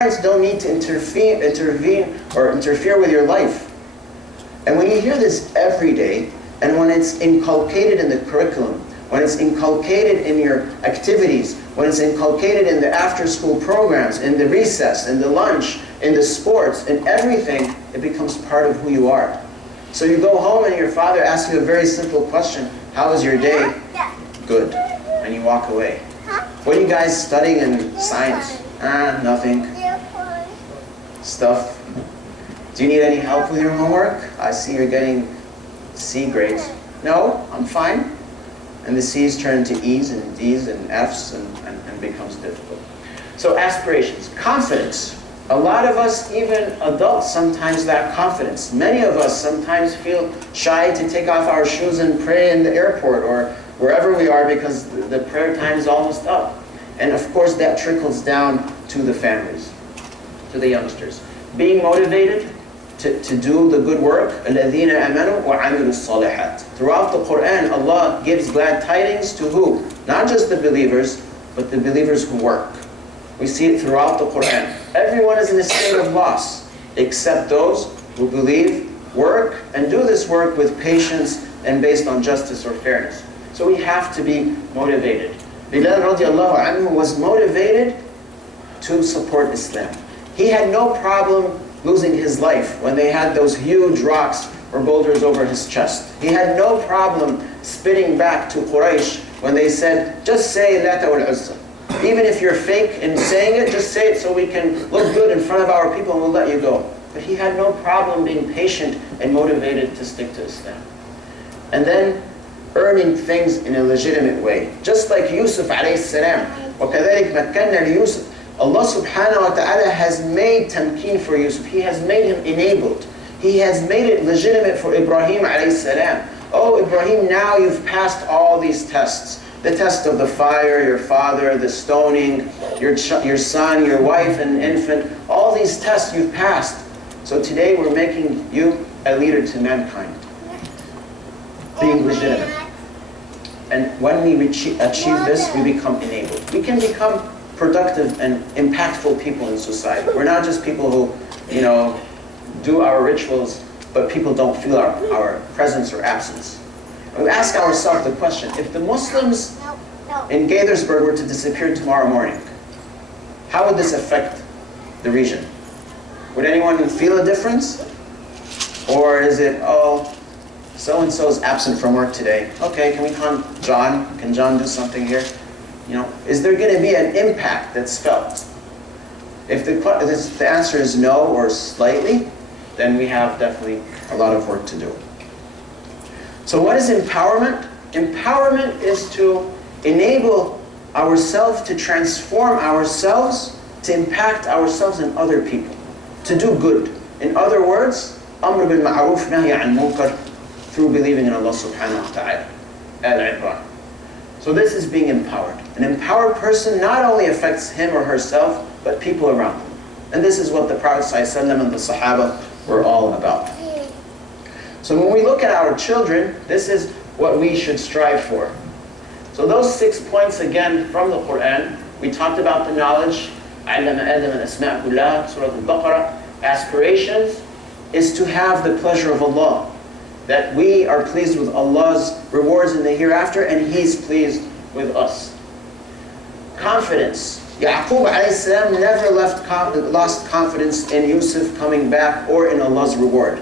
Parents don't need to interfere with your life. And when you hear this every day, and when it's inculcated in the curriculum, when it's inculcated in your activities, when it's inculcated in the after-school programs, in the recess, in the lunch, in the sports, in everything, it becomes part of who you are. So you go home and your father asks you a very simple question, how was your day? Good. And you walk away. What are you guys studying in science? Nothing. Stuff. Do you need any help with your homework? I see you're getting C grades. No, I'm fine. And the C's turn into E's and D's and F's and becomes difficult. So aspirations. Confidence. A lot of us, even adults, sometimes lack confidence. Many of us sometimes feel shy to take off our shoes and pray in the airport or wherever we are because the prayer time is almost up. And of course that trickles down to the families, to the youngsters. Being motivated to do the good work. الَّذِينَ آمَنُوا وَعَمِلُوا الصَّالِحَاتِ. Throughout the Quran, Allah gives glad tidings to who? Not just the believers, but the believers who work. We see it throughout the Quran. Everyone is in a state of loss, except those who believe, work, and do this work with patience and based on justice or fairness. So we have to be motivated. Bilal radiallahu anhu was motivated to support Islam. He had no problem losing his life when they had those huge rocks or boulders over his chest. He had no problem spitting back to Quraysh when they said, just say Lat wal-Uzza. Even if you're fake in saying it, just say it so we can look good in front of our people and we'll let you go. But he had no problem being patient and motivated to stick to Islam. And then earning things in a legitimate way. Just like Yusuf alayhi salam. وَكَذَلِكَ مَكَّنَّا لِيُوسُفَ. Allah subhanahu wa ta'ala has made tamkeen for Yusuf. He has made him enabled. He has made it legitimate for Ibrahim alayhi salam. Oh Ibrahim, now you've passed all these tests. The test of the fire, your father, the stoning, your son, your wife, and infant. All these tests you've passed. So today we're making you a leader to mankind. Being legitimate. And when we achieve this, we become enabled. We can become productive and impactful people in society. We're not just people who, do our rituals, but people don't feel our presence or absence. And we ask ourselves the question, if the Muslims in Gaithersburg were to disappear tomorrow morning, how would this affect the region? Would anyone feel a difference? Or is it, so-and-so is absent from work today. Okay, can we call John? Can John do something here? Is there going to be an impact that's felt? If the answer is no or slightly, then we have definitely a lot of work to do. So what is empowerment? Empowerment is to enable ourselves to transform ourselves, to impact ourselves and other people, to do good. In other words, Amr bil Ma'ruf, Nahy an Munkar, through believing in Allah subhanahu wa ta'ala. Al-Imran. So this is being empowered. An empowered person not only affects him or herself, but people around him. And this is what the Prophet ﷺ and the Sahaba were all about. So when we look at our children, this is what we should strive for. So those 6 points again from the Quran, we talked about the knowledge, عَلَّمَ آدَمَ الْأَسْمَاءَ كُلَّهَا, Surah Al-Baqarah. Aspirations is to have the pleasure of Allah. That we are pleased with Allah's rewards in the hereafter and He's pleased with us. Confidence. Yaqub alayhi salam never lost confidence in Yusuf coming back or in Allah's reward.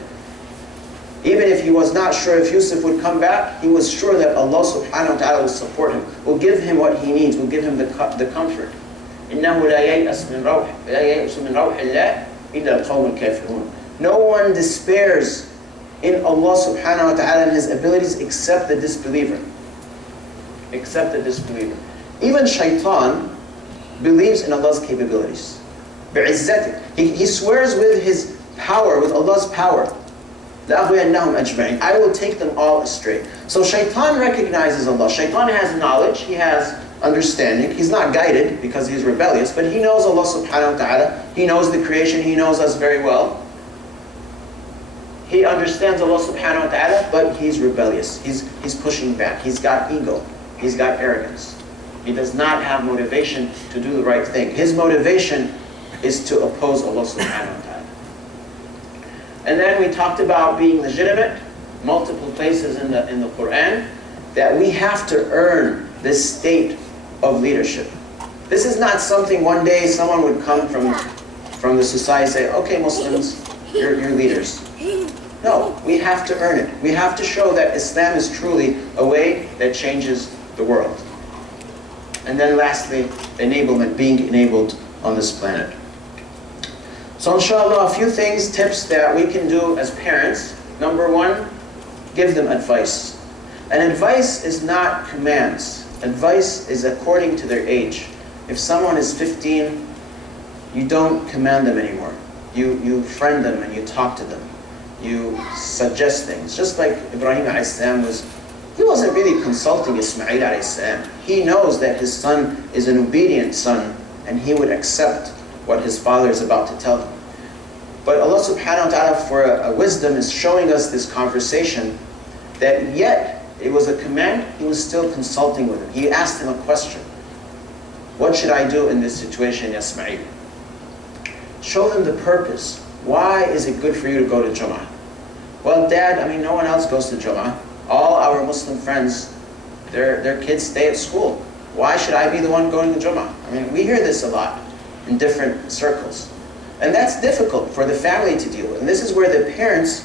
Even if he was not sure if Yusuf would come back, he was sure that Allah subhanahu wa ta'ala will support him, will give him what he needs, will give him the comfort. إِنَّهُ لَا يَيْأَسْ مِنْ رَوْحِ اللَّهِ إِلَّا الْقَوْمُ الْكَافِرُونَ. No one despairs in Allah subhanahu wa ta'ala and His abilities except the disbeliever. Except the disbeliever. Even shaitan believes in Allah's capabilities. بِعِزَّتِهِ. He swears with his power, with Allah's power. لَأَغْوِيَنَّهُمْ أَجْمَعِينَ. I will take them all astray. So shaitan recognizes Allah. Shaitan has knowledge, he has understanding. He's not guided because he's rebellious, but he knows Allah subhanahu wa ta'ala. He knows the creation, he knows us very well. He understands Allah subhanahu wa ta'ala, but he's rebellious. He's pushing back. He's got ego. He's got arrogance. He does not have motivation to do the right thing. His motivation is to oppose Allah subhanahu wa ta'ala. And then we talked about being legitimate, multiple places in the Quran, that we have to earn this state of leadership. This is not something one day someone would come from the society and say, okay, Muslims, you're leaders. No, we have to earn it. We have to show that Islam is truly a way that changes the world. And then lastly, enablement, being enabled on this planet. So inshallah, a few things, tips that we can do as parents. Number one, give them advice. And advice is not commands. Advice is according to their age. If someone is 15, you don't command them anymore. You friend them and you talk to them. You suggest things. Just like Ibrahim a.s. he wasn't really consulting Ismail a.s. He knows that his son is an obedient son and he would accept what his father is about to tell him. But Allah subhanahu wa ta'ala, for a wisdom, is showing us this conversation that yet it was a command, he was still consulting with him. He asked him a question. What should I do in this situation, Ismail? Show them the purpose. Why is it good for you to go to Jum'ah? Well, Dad, I mean, no one else goes to Jum'ah. All our Muslim friends, their kids stay at school. Why should I be the one going to Jum'ah? I mean, we hear this a lot in different circles. And that's difficult for the family to deal with. And this is where the parents...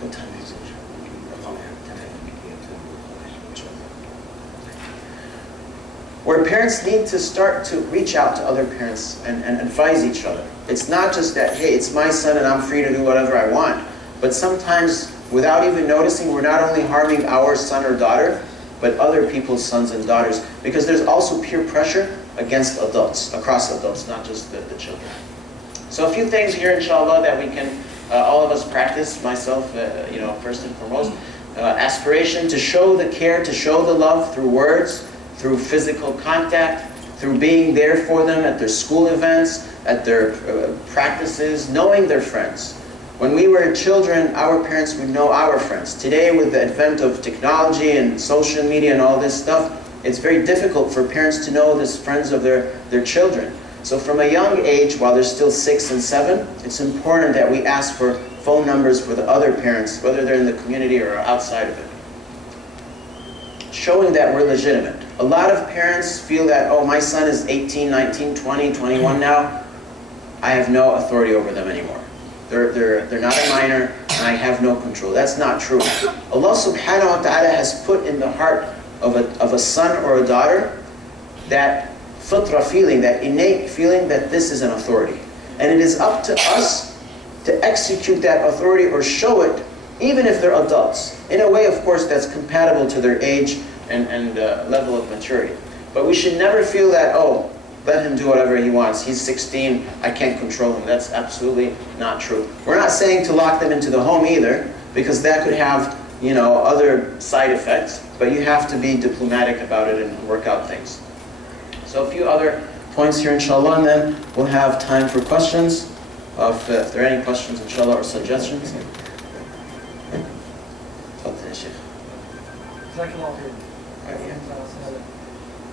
What time is it? Where parents need to start to reach out to other parents and advise each other. It's not just that, hey, it's my son and I'm free to do whatever I want. But sometimes, without even noticing, we're not only harming our son or daughter, but other people's sons and daughters. Because there's also peer pressure against adults, across adults, not just the children. So a few things here, inshallah, that we can, all of us practice, myself, first and foremost. Aspiration to show the care, to show the love through words, through physical contact, through being there for them at their school events, at their practices, knowing their friends. When we were children, our parents would know our friends. Today, with the advent of technology and social media and all this stuff, it's very difficult for parents to know the friends of their children. So from a young age, while they're still 6 and 7, it's important that we ask for phone numbers for the other parents, whether they're in the community or outside of it. Showing that we're legitimate. A lot of parents feel that, oh, my son is 18, 19, 20, 21 now. I have no authority over them anymore. They're not a minor, and I have no control. That's not true. Allah subhanahu wa ta'ala has put in the heart of a son or a daughter that fitra feeling, that innate feeling that this is an authority. And it is up to us to execute that authority or show it, even if they're adults. In a way, of course, that's compatible to their age and level of maturity. But we should never feel that, oh, let him do whatever he wants. He's 16, I can't control him. That's absolutely not true. We're not saying to lock them into the home either, because that could have, other side effects. But you have to be diplomatic about it and work out things. So a few other points here, inshallah, and then we'll have time for questions. If there are any questions, inshallah, or suggestions.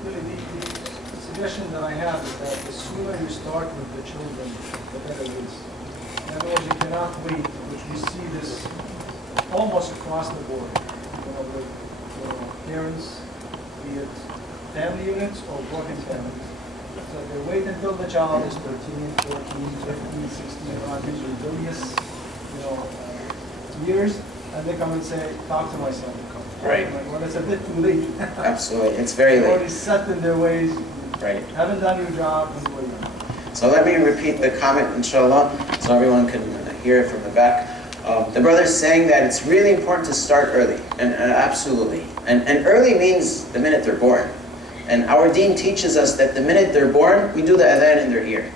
Really, the suggestion that I have is that the sooner you start with the children, the better it is. In other words, you cannot wait, which we see this almost across the board. With parents, be it family units or working families. So they wait until the child is 13, 14, 15, 16, around these rebellious years, and they come and say, talk to my son. Right. Well, it's a bit too late. Absolutely, it's very They're late. already set in their ways. Right. Haven't done your job. And wait. So let me repeat the comment, inshallah, so everyone can hear it from the back. The brother's saying that it's really important to start early, and absolutely. And early means the minute they're born. And our deen teaches us that the minute they're born, we do the adhan in their ear.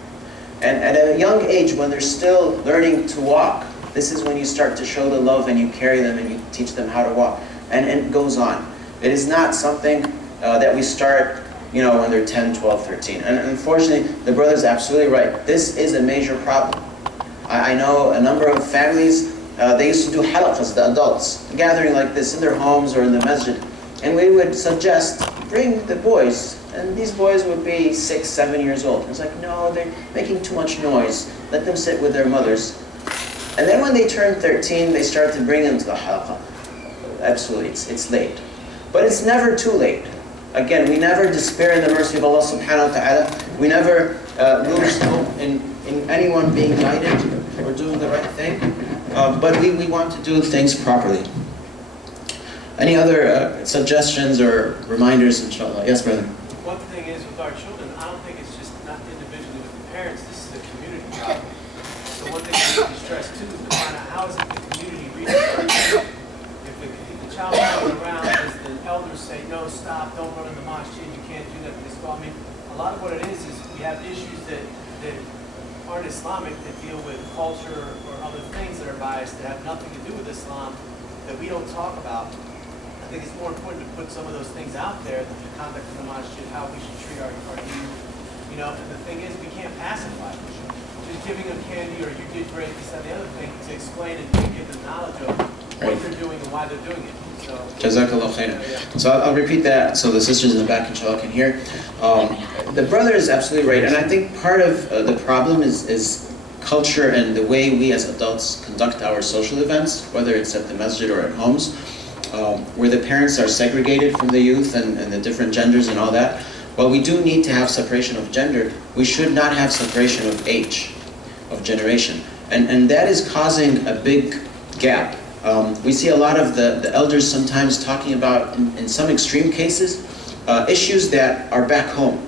And at a young age, when they're still learning to walk, this is when you start to show the love and you carry them and you teach them how to walk. And it goes on. It is not something that we start when they're 10, 12, 13. And unfortunately, the brother's absolutely right. This is a major problem. I know a number of families, they used to do halaqas, the adults, gathering like this in their homes or in the masjid. And we would suggest, bring the boys And these boys would be 6, 7 years old. And it's like, no, they're making too much noise. Let them sit with their mothers. And then when they turn 13, they start to bring them to the halaqah. Absolutely, it's late. But it's never too late. Again, we never despair in the mercy of Allah subhanahu wa ta'ala. We never lose hope in anyone being guided or doing the right thing. But we want to do things properly. Any other suggestions or reminders, inshallah? Yes, brother? One thing is with our children, I don't think it's just not individually with the parents, this is a community problem. So one thing we need to stress too is to find out how is it the community reaches our children. If the child is around, does the elders say, no, stop, don't run in the masjid, you can't do that in this school. I mean, a lot of what it is we have issues that aren't Islamic that deal with culture or other things that are biased that have nothing to do with Islam that we don't talk about. I think it's more important to put some of those things out there, the conduct in the masjid, how we should treat our youth. You know, and the thing is, we can't pacify them. Just giving them candy or you did great, this, that, the other thing, to explain and to give them knowledge of what they're doing and why they're doing it. So, Jazakallah khairan. So I'll repeat that so the sisters in the back inshallah can hear. The brother is absolutely right, and I think part of the problem is culture and the way we as adults conduct our social events, whether it's at the masjid or at homes. Where the parents are segregated from the youth and the different genders and all that. While we do need to have separation of gender, we should not have separation of age, of generation. And that is causing a big gap. We see a lot of the elders sometimes talking about, in some extreme cases, issues that are back home.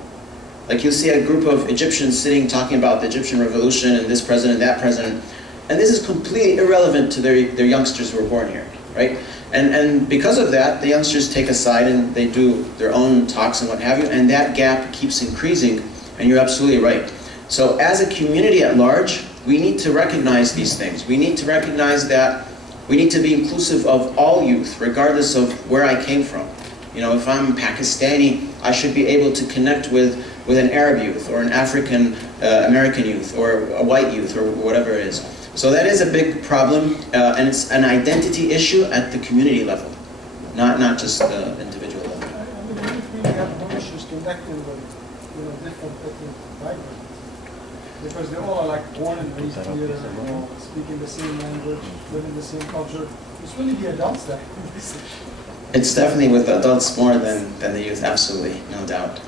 Like you'll see a group of Egyptians sitting talking about the Egyptian revolution and this president, that president. And this is completely irrelevant to their youngsters who were born here, right? And because of that, the youngsters take a side and they do their own talks and what have you, and that gap keeps increasing, and you're absolutely right. So as a community at large, we need to recognize these things. We need to recognize that we need to be inclusive of all youth, regardless of where I came from. You know, if I'm Pakistani, I should be able to connect with an Arab youth, or an African American youth, or a white youth, or whatever it is. So that is a big problem, and it's an identity issue at the community level, not just the individual level. I mean, we really have no issues connecting with, different ethnic backgrounds. Because they all are like born and raised here, speaking the same language, living the same culture. It's really the adults that have this issue. It's definitely with adults more than the youth, absolutely, no doubt.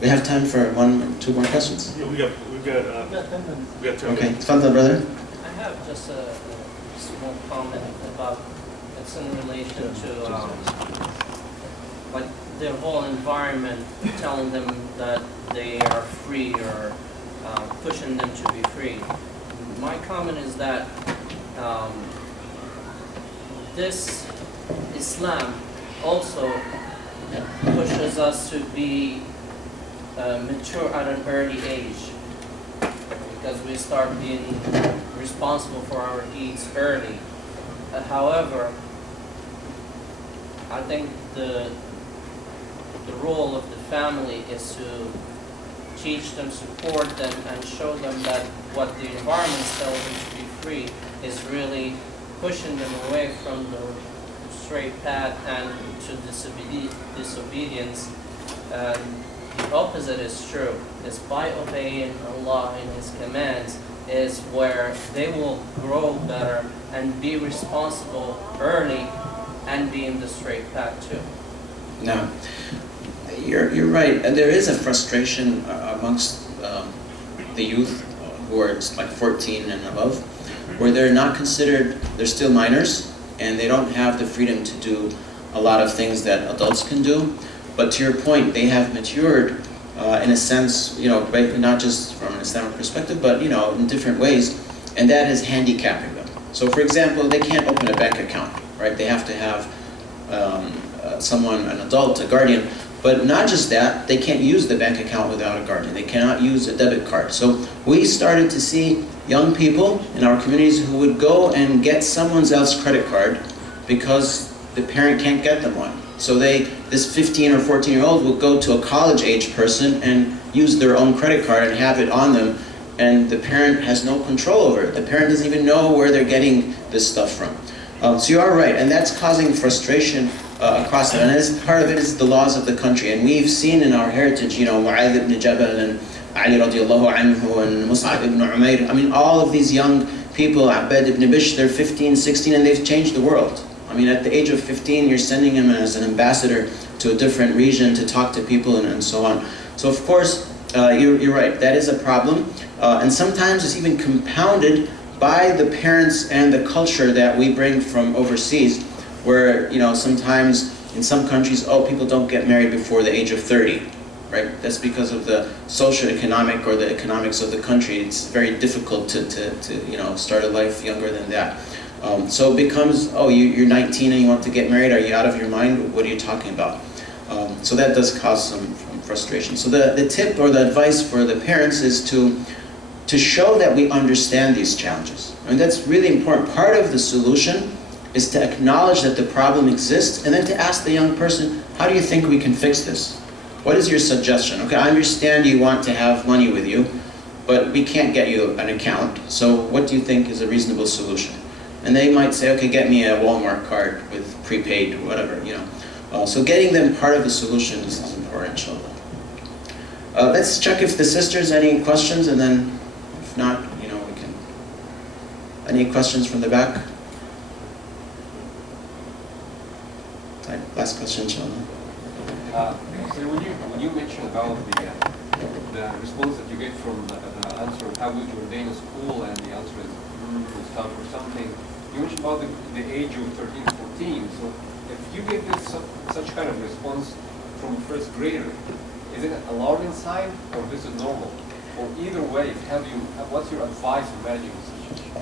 We have time for 1 or 2 more questions. Yeah, we got 10 minutes. we got 10 Okay, minutes. Tfadal, brother. I have just a small comment about, it's in relation to like their whole environment, telling them that they are free or pushing them to be free. My comment is that this Islam also pushes us to be mature at an early age, because we start being responsible for our deeds early. However, I think the role of the family is to teach them, support them, and show them that what the environment tells them to be free is really pushing them away from the straight path and to disobedience. And the opposite is true. Is by obeying Allah and His commands is where they will grow better and be responsible early and be in the straight path too. No, you're right. And there is a frustration amongst the youth who are like 14 and above, where they're not considered, they're still minors, and they don't have the freedom to do a lot of things that adults can do. But to your point, they have matured in a sense, not just from an Islamic perspective, but in different ways, and that is handicapping them. So for example, they can't open a bank account, right? They have to have someone, an adult, a guardian. But not just that, they can't use the bank account without a guardian. They cannot use a debit card. So we started to see young people in our communities who would go and get someone else's credit card because the parent can't get them one. So this 15 or 14-year-old will go to a college-age person and use their own credit card and have it on them, and the parent has no control over it. The parent doesn't even know where they're getting this stuff from. So you are right, and that's causing frustration across it. And part of it is the laws of the country. And we've seen in our heritage, Mu'adh ibn Jabal and Ali radiallahu anhu and Mus'ab ibn Umayr. I mean, all of these young people, Abbad ibn Bishr, they're 15, 16, and they've changed the world. I mean, at the age of 15, you're sending him as an ambassador to a different region to talk to people and so on. So of course, you're right, that is a problem. And sometimes it's even compounded by the parents and the culture that we bring from overseas, where, sometimes in some countries, people don't get married before the age of 30, right? That's because of the socio-economic or the economics of the country. It's very difficult to start a life younger than that. So it becomes, you're 19 and you want to get married, are you out of your mind? What are you talking about? So that does cause some frustration. So the tip or the advice for the parents is to show that we understand these challenges. I mean, that's really important. Part of the solution is to acknowledge that the problem exists and then to ask the young person, how do you think we can fix this? What is your suggestion? Okay, I understand you want to have money with you, but we can't get you an account. So what do you think is a reasonable solution? And they might say, okay, get me a Walmart card with prepaid, whatever, So getting them part of the solution is important, inshallah. Let's check if the sisters, any questions, and then if not, we can. Any questions from the back? Right, last question, inshallah. So when you mentioned about the response that you get from the answer, how would you ordain a school, and the answer is and stuff or something, you mentioned about the age of 13, 14. So if you get such kind of response from a first grader, is it an alarming sign, or this is normal? Or either way, what's your advice on managing the situation?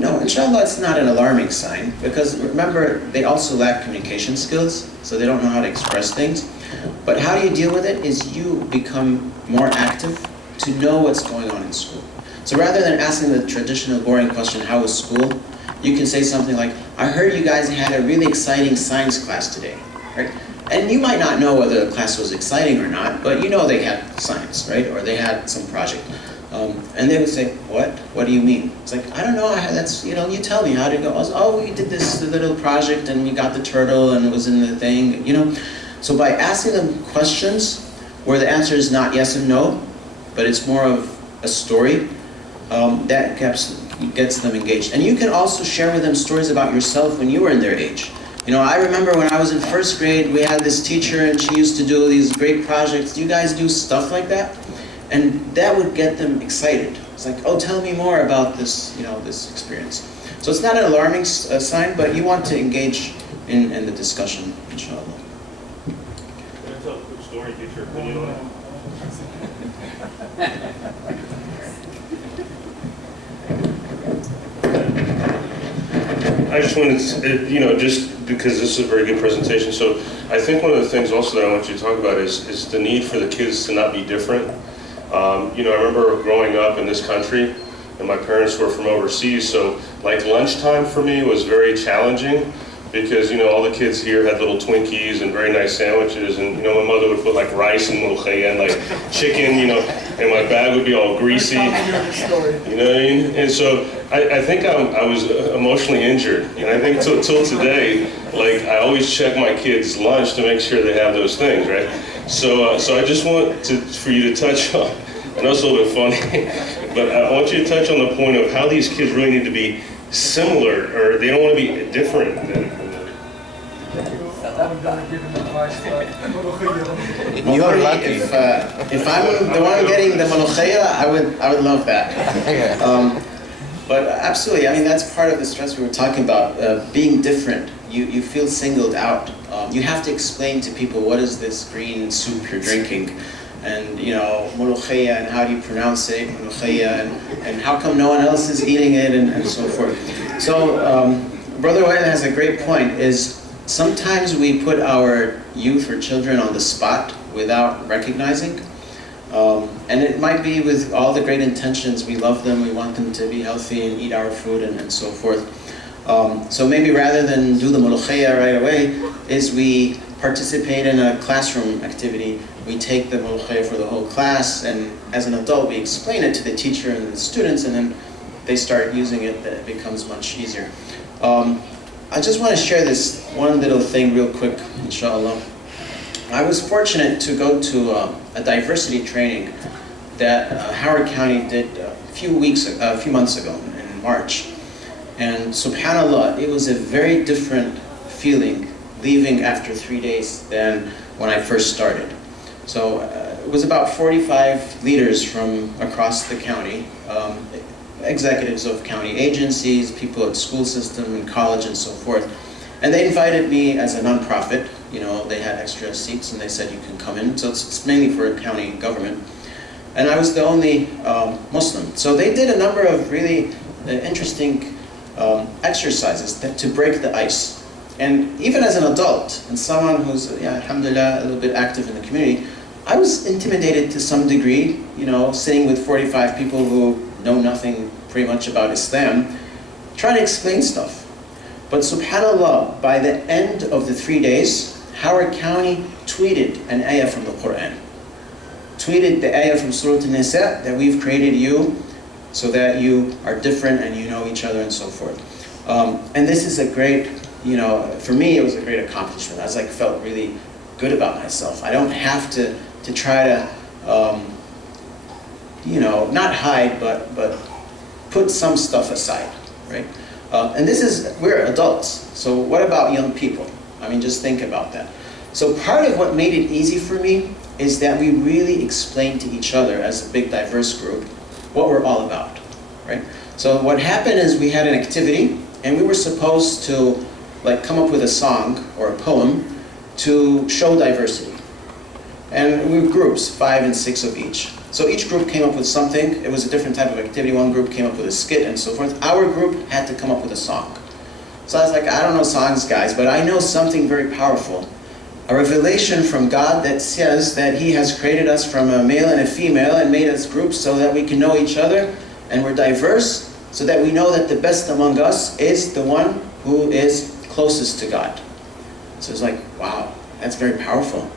No, inshallah, it's not an alarming sign, because remember, they also lack communication skills, so they don't know how to express things. But how do you deal with it is you become more active to know what's going on in school. So rather than asking the traditional boring question, how was school? You can say something like, I heard you guys had a really exciting science class today, right? And you might not know whether the class was exciting or not, but they had science, right? Or they had some project. And they would say, what? What do you mean? It's like, I don't know, that's, you tell me how to go. We did this little project and we got the turtle and it was in the thing, So by asking them questions where the answer is not yes and no, but it's more of a story, that gets them engaged. And you can also share with them stories about yourself when you were in their age. I remember when I was in first grade, we had this teacher and she used to do these great projects. Do you guys do stuff like that? And that would get them excited. It's like, tell me more about this, this experience. So it's not an alarming sign, but you want to engage in the discussion, inshallah. Can I tell a quick story, get your opinion on it? I just wanted to, just because this is a very good presentation. So I think one of the things also that I want you to talk about is the need for the kids to not be different. I remember growing up in this country, and my parents were from overseas, so like lunchtime for me was very challenging because, all the kids here had little Twinkies and very nice sandwiches, and, my mother would put like rice and mulkhaya and like chicken, and my bag would be all greasy, you know what I mean? And so I think I was emotionally injured, and I think till today, like I always check my kids' lunch to make sure they have those things, right? So I just want for you to touch on, I know it's a little bit funny, but I want you to touch on the point of how these kids really need to be similar, or they don't want to be different. I'm gonna give him advice. You're lucky. If I'm the one getting the malokhaya, I would love that. But absolutely, I mean, that's part of the stress we were talking about, being different. You feel singled out. You have to explain to people, what is this green soup you're drinking? And, molokhaya, and how do you pronounce it, molokhaya, and how come no one else is eating it, and so forth. So, Brother Wael has a great point, is sometimes we put our youth or children on the spot without recognizing. And it might be with all the great intentions. We love them, we want them to be healthy and eat our food and so forth. So maybe rather than do the molokhaya right away, is we participate in a classroom activity. We take the molokhaya for the whole class, and as an adult we explain it to the teacher and the students, and then they start using it. It becomes much easier. I just want to share this one little thing real quick, inshallah. I was fortunate to go to a diversity training that Howard County did a few months ago in March. And subhanAllah, it was a very different feeling leaving after 3 days than when I first started. So it was about 45 leaders from across the county, executives of county agencies, people at school system and college and so forth. And they invited me as a nonprofit. You know, they had extra seats and they said you can come in. So it's mainly for county government. And I was the only Muslim. So they did a number of really interesting exercises to break the ice. And even as an adult and someone who's, alhamdulillah, a little bit active in the community, I was intimidated to some degree, you know, sitting with 45 people who know nothing pretty much about Islam, trying to explain stuff. But subhanAllah, by the end of the 3 days, Howard County tweeted an ayah from the Quran. Tweeted the ayah from Surah An-Nisa that we've created you so that you are different and you know each other and so forth. And this is a great, you know, for me it was a great accomplishment. I was like, felt really good about myself. I don't have to try to, you know, not hide, but put some stuff aside, right? And this is, we're adults, so what about young people? I mean, just think about that. So part of what made it easy for me is that we really explained to each other as a big diverse group what we're all about, right? So what happened is we had an activity and we were supposed to like come up with a song or a poem to show diversity. And we were groups, 5 and 6 of each. So each group came up with something. It was a different type of activity. One group came up with a skit and so forth. Our group had to come up with a song. So I was like, I don't know songs, guys, but I know something very powerful. A revelation from God that says that He has created us from a male and a female and made us groups so that we can know each other and we're diverse, so that we know that the best among us is the one who is closest to God. So it's like, wow, that's very powerful.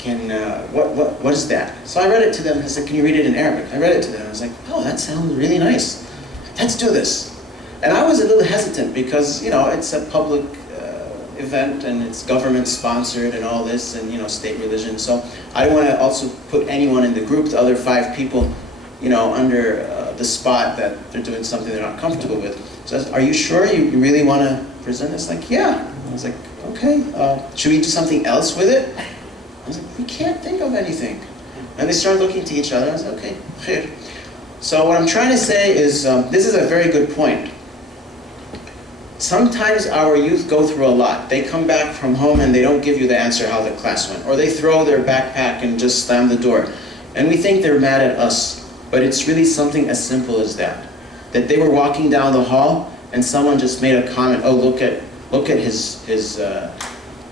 What is that? So I read it to them. I said, can you read it in Arabic? I read it to them. I was like, oh, that sounds really nice. Let's do this. And I was a little hesitant because, you know, it's a public event and it's government sponsored and all this and, you know, state religion. So I don't want to also put anyone in the group, the other 5 people, you know, under the spot that they're doing something they're not comfortable with. So I said, are you sure you really want to present this? Like, yeah. I was like, okay, should we do something else with it? I was like, we can't think of anything. And they started looking to each other. I was like, okay, khair. So what I'm trying to say is, this is a very good point. Sometimes our youth go through a lot. They come back from home and they don't give you the answer how the class went. Or they throw their backpack and just slam the door. And we think they're mad at us. But it's really something as simple as that. That they were walking down the hall and someone just made a comment, oh, look at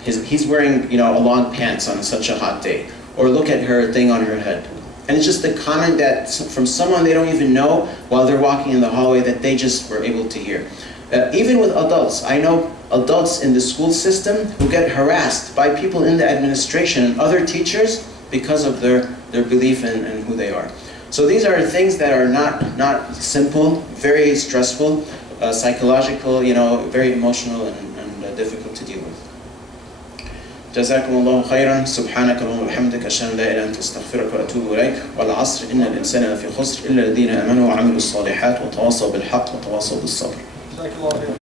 he's wearing, you know, a long pants on such a hot day. Or look at her thing on her head. And it's just a comment that from someone they don't even know while they're walking in the hallway that they just were able to hear. Even with adults, I know adults in the school system who get harassed by people in the administration and other teachers because of their belief in who they are. So these are things that are not simple, very stressful, psychological, you know, very emotional and difficult to deal with. جزاكم الله خيرا سبحانك اللهم وبحمدك أشهد أن لا إله إلا أنت أستغفرك وأتوب إليك والعصر إن الإنسان لفي خسر إلا الذين آمنوا وعملوا الصالحات وتواصوا بالحق وتواصوا بالصبر.